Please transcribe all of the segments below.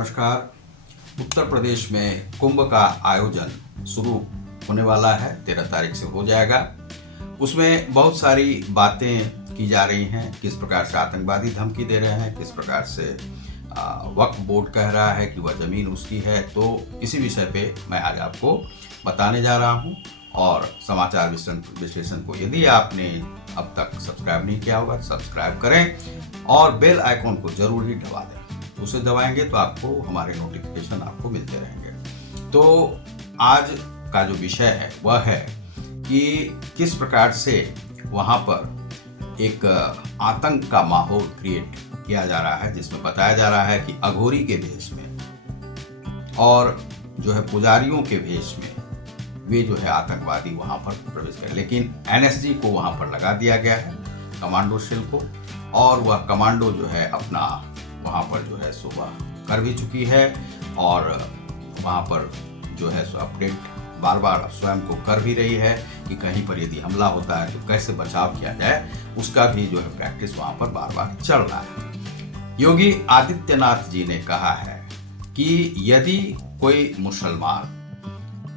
नमस्कार। उत्तर प्रदेश में कुंभ का आयोजन शुरू होने वाला है, 13 तारीख से हो जाएगा। उसमें बहुत सारी बातें की जा रही हैं, किस प्रकार से आतंकवादी धमकी दे रहे हैं, किस प्रकार से वक्फ बोर्ड कह रहा है कि वह ज़मीन उसकी है। तो इसी विषय पे मैं आज आपको बताने जा रहा हूँ। और समाचार विश्लेषण को यदि आपने अब तक सब्सक्राइब नहीं किया होगा तो सब्सक्राइब करें और बेल आइकॉन को जरूर ही दबा दें। उसे दबाएंगे तो आपको हमारे नोटिफिकेशन आपको मिलते रहेंगे। तो आज का जो विषय है वह है कि किस प्रकार से वहाँ पर एक आतंक का माहौल क्रिएट किया जा रहा है, जिसमें बताया जा रहा है कि अघोरी के भेष में और जो है पुजारियों के भेष में वे जो है आतंकवादी वहाँ पर प्रवेश करें। लेकिन एनएसजी को वहाँ पर लगा दिया गया है, कमांडो सेल को, और वह कमांडो जो है अपना वहाँ पर जो है सुबह कर भी चुकी है और वहाँ पर जो है सो अपडेट बार बार स्वयं को कर भी रही है कि कहीं पर यदि हमला होता है तो कैसे बचाव किया जाए, उसका भी जो है प्रैक्टिस वहाँ पर बार बार चल रहा है। योगी आदित्यनाथ जी ने कहा है कि यदि कोई मुसलमान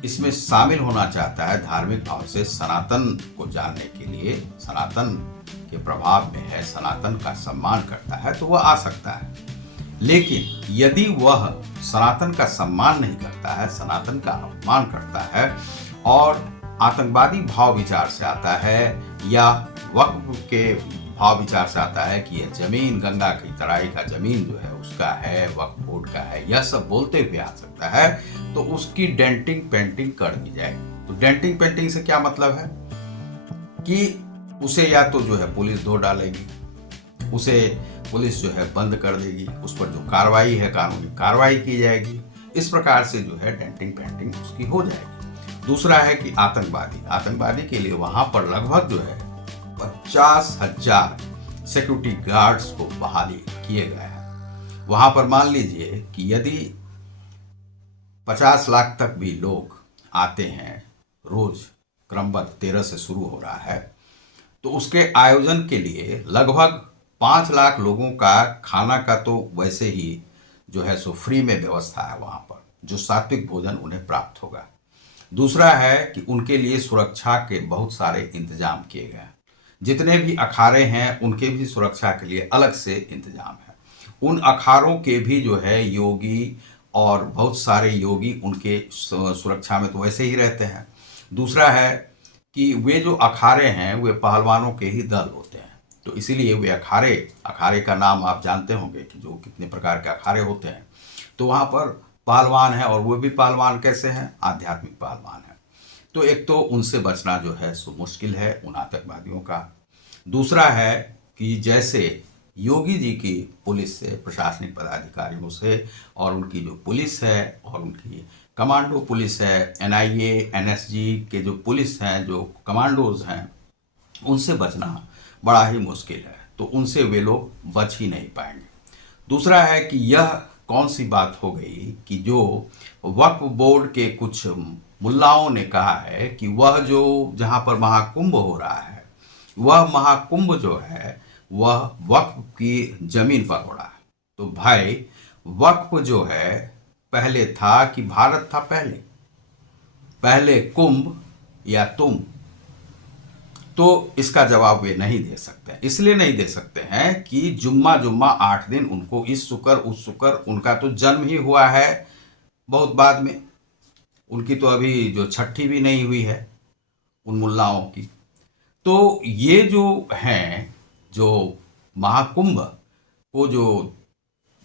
इसमें शामिल होना चाहता है, धार्मिक भाव से सनातन को जानने के लिए, सनातन के प्रभाव में है, सनातन का सम्मान करता है, तो वह आ सकता है। लेकिन यदि वह सनातन का सम्मान नहीं करता है, सनातन का अपमान करता है और आतंकवादी भाव विचार से आता है या वक्फ के भाव विचार से आता है कि यह जमीन गंगा की तराई का जमीन जो है उसका है, वक्फ बोर्ड का है, यह सब बोलते हुए आ सकता है, तो उसकी डेंटिंग पेंटिंग कर दी जाएगी। तो डेंटिंग पेंटिंग से क्या मतलब है कि उसे या तो जो है पुलिस धो डालेगी, उसे पुलिस जो है बंद कर देगी, उस पर जो कार्रवाई है कानूनी कार्रवाई की जाएगी। इस प्रकार से जो है डेंटिंग पेंटिंग उसकी हो जाएगी। दूसरा है कि आतंकवादी के लिए वहां पर लगभग जो है 50,000 सिक्योरिटी गार्ड्स को बहाली किए गए हैं। वहां पर मान लीजिए कि यदि 50 लाख तक भी लोग आते हैं रोज, क्रमबद्ध 13 से शुरू हो रहा है, तो उसके आयोजन के लिए लगभग 5 लाख लोगों का खाना का तो वैसे ही जो है सो फ्री में व्यवस्था है वहाँ पर, जो सात्विक भोजन उन्हें प्राप्त होगा। दूसरा है कि उनके लिए सुरक्षा के बहुत सारे इंतजाम किए गए हैं। जितने भी अखाड़े हैं उनके भी सुरक्षा के लिए अलग से इंतजाम है। उन अखाड़ों के भी जो है योगी और बहुत सारे योगी उनके सुरक्षा में तो वैसे ही रहते हैं। दूसरा है कि वे जो अखाड़े हैं वे पहलवानों के ही दल होते हैं, तो इसीलिए वे अखाड़े का नाम आप जानते होंगे कि जो कितने प्रकार के अखाड़े होते हैं। तो वहाँ पर पहलवान है, और वो भी पहलवान कैसे हैं, आध्यात्मिक पहलवान है। तो एक तो उनसे बचना जो है सो मुश्किल है उन आतंकवादियों का। दूसरा है कि जैसे योगी जी की पुलिस से, प्रशासनिक पदाधिकारियों से, और उनकी जो पुलिस है और उनकी कमांडो पुलिस है, एनआईए एनएसजी के जो पुलिस हैं, जो कमांडोज हैं, उनसे बचना बड़ा ही मुश्किल है। तो उनसे वे लोग बच ही नहीं पाएंगे। दूसरा है कि यह कौन सी बात हो गई कि जो वक्फ बोर्ड के कुछ मुल्लाओं ने कहा है कि वह जो जहाँ पर महाकुंभ हो रहा है, वह महाकुंभ जो है वह वक्फ की जमीन पर हो रहा है। तो भाई, वक्फ जो है पहले था कि भारत था पहले कुंभ या तुम? तो इसका जवाब वे नहीं दे सकते। इसलिए नहीं दे सकते हैं कि जुम्मा 8 दिन उनको इस शुक्र उस शुक्र, उनका तो जन्म ही हुआ है बहुत बाद में, उनकी तो अभी जो छठी भी नहीं हुई है उन मुल्लाओं की। तो ये जो हैं, जो महाकुंभ को जो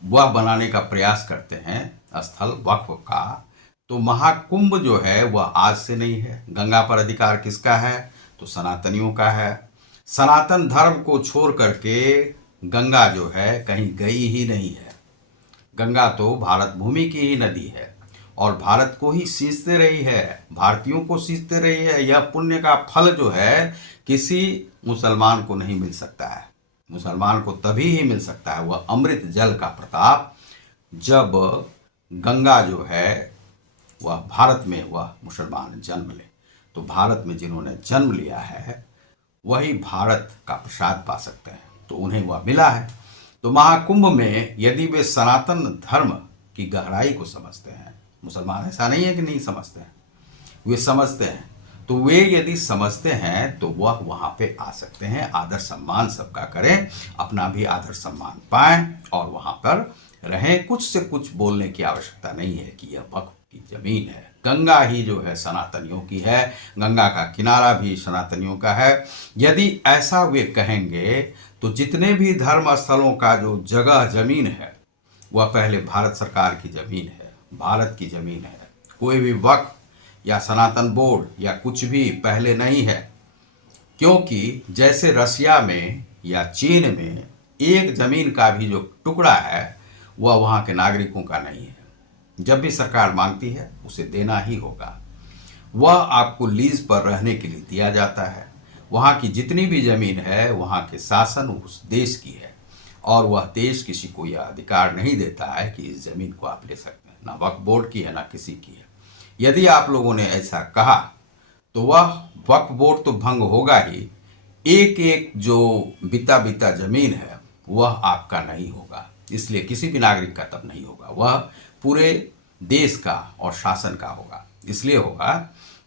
वह बनाने का प्रयास करते हैं स्थल वक्फ का, तो महाकुंभ जो है वह आज से नहीं है। गंगा पर अधिकार किसका है? तो सनातनियों का है। सनातन धर्म को छोड़ करके गंगा जो है कहीं गई ही नहीं है। गंगा तो भारत भूमि की ही नदी है और भारत को ही सींचते रही है, भारतीयों को सींचते रही है। यह पुण्य का फल जो है किसी मुसलमान को नहीं मिल सकता है। मुसलमान को तभी ही मिल सकता है वह अमृत जल का प्रताप, जब गंगा जो है वह भारत में वह मुसलमान जन्म ले। तो भारत में जिन्होंने जन्म लिया है वही भारत का प्रसाद पा सकते हैं, तो उन्हें वह मिला है। तो महाकुंभ में यदि वे सनातन धर्म की गहराई को समझते हैं। मुसलमान ऐसा नहीं है कि नहीं समझते हैं, वे समझते हैं। तो वे यदि समझते हैं तो वह वहाँ पे आ सकते हैं, आदर सम्मान सबका करें, अपना भी आदर सम्मान पाएं और वहाँ पर रहें। कुछ से कुछ बोलने की आवश्यकता नहीं है कि यह वक्फ की जमीन है। गंगा ही जो है सनातनियों की है, गंगा का किनारा भी सनातनियों का है। यदि ऐसा वे कहेंगे तो जितने भी धर्म स्थलों का जो जगह जमीन है वह पहले भारत सरकार की जमीन है, भारत की जमीन है। कोई भी वक्फ या सनातन बोर्ड या कुछ भी पहले नहीं है, क्योंकि जैसे रसिया में या चीन में एक जमीन का भी जो टुकड़ा है वह वहाँ के नागरिकों का नहीं है। जब भी सरकार मांगती है उसे देना ही होगा। वह आपको लीज पर रहने के लिए दिया जाता है। वहाँ की जितनी भी जमीन है वहाँ के शासन उस देश की है और वह देश किसी को यह अधिकार नहीं देता है कि इस जमीन को आप ले सकते हैं। ना वक्फ बोर्ड की है ना किसी की है। यदि आप लोगों ने ऐसा कहा तो वह वक्फ बोर्ड तो भंग होगा ही, एक एक जो बिता बिता जमीन है वह आपका नहीं होगा। इसलिए किसी भी नागरिक का तब नहीं होगा, वह पूरे देश का और शासन का होगा। इसलिए होगा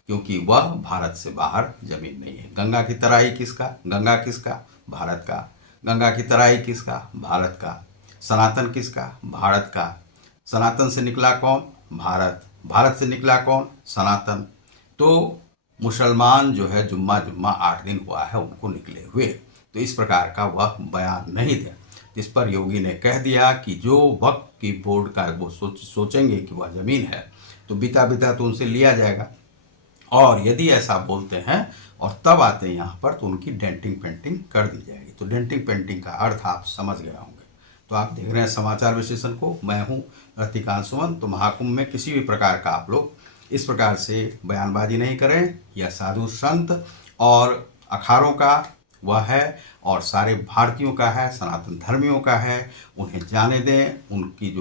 क्योंकि वह भारत से बाहर जमीन नहीं है। गंगा की तराई किसका? गंगा किसका? भारत का। गंगा की तराई किसका? भारत का। सनातन किसका? भारत का। सनातन से निकला कौन? भारत। भारत से निकला कौन? सनातन। तो मुसलमान जो है जुम्मा 8 दिन हुआ है उनको निकले हुए, तो इस प्रकार का वह बयान नहीं दिया। इस पर योगी ने कह दिया कि जो वक्फ की बोर्ड का वो सोचेंगे कि वह ज़मीन है तो बिता बिता तो उनसे लिया जाएगा। और यदि ऐसा बोलते हैं और तब आते हैं यहाँ पर तो उनकी डेंटिंग पेंटिंग कर दी जाएगी। तो डेंटिंग पेंटिंग का अर्थ आप समझ गए होंगे। तो आप देख रहे हैं समाचार विश्लेषण को, मैं हूँ रतिकांत सुमन। तो महाकुंभ में किसी भी प्रकार का आप लोग इस प्रकार से बयानबाजी नहीं करें। यह साधु संत और अखाड़ों का वह है और सारे भारतीयों का है, सनातन धर्मियों का है। उन्हें जाने दें, उनकी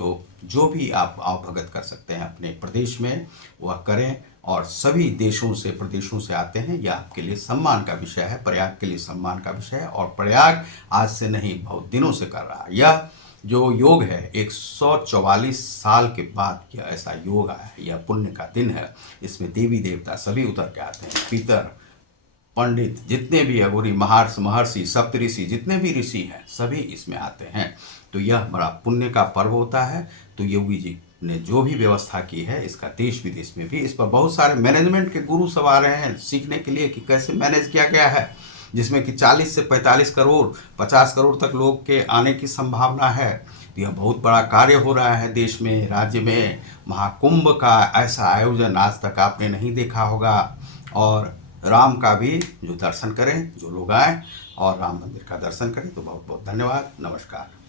जो भी आप आवभगत कर सकते हैं अपने प्रदेश में वह करें। और सभी देशों से प्रदेशों से आते हैं, यह आपके लिए सम्मान का विषय है, प्रयाग के लिए सम्मान का विषय है। और प्रयाग आज से नहीं बहुत दिनों से कर रहा है। यह जो योग है 144 साल के बाद यह ऐसा योग आया है, यह पुण्य का दिन है। इसमें देवी देवता सभी उतर के आते हैं, पितर पंडित जितने भी अघोरी महर्षि सप्तऋषि जितने भी ऋषि हैं सभी इसमें आते हैं। तो यह बड़ा पुण्य का पर्व होता है। तो योगी जी ने जो भी व्यवस्था की है इसका देश विदेश में भी, इस पर बहुत सारे मैनेजमेंट के गुरु सब आ रहे हैं सीखने के लिए कि कैसे मैनेज किया गया है, जिसमें कि 40 से 45 करोड़ 50 करोड़ तक लोग के आने की संभावना है। तो यह बहुत बड़ा कार्य हो रहा है देश में, राज्य में। महाकुंभ का ऐसा आयोजन आज तक आपने नहीं देखा होगा। और राम का भी जो दर्शन करें, जो लोग आए और राम मंदिर का दर्शन करें। तो बहुत बहुत धन्यवाद, नमस्कार।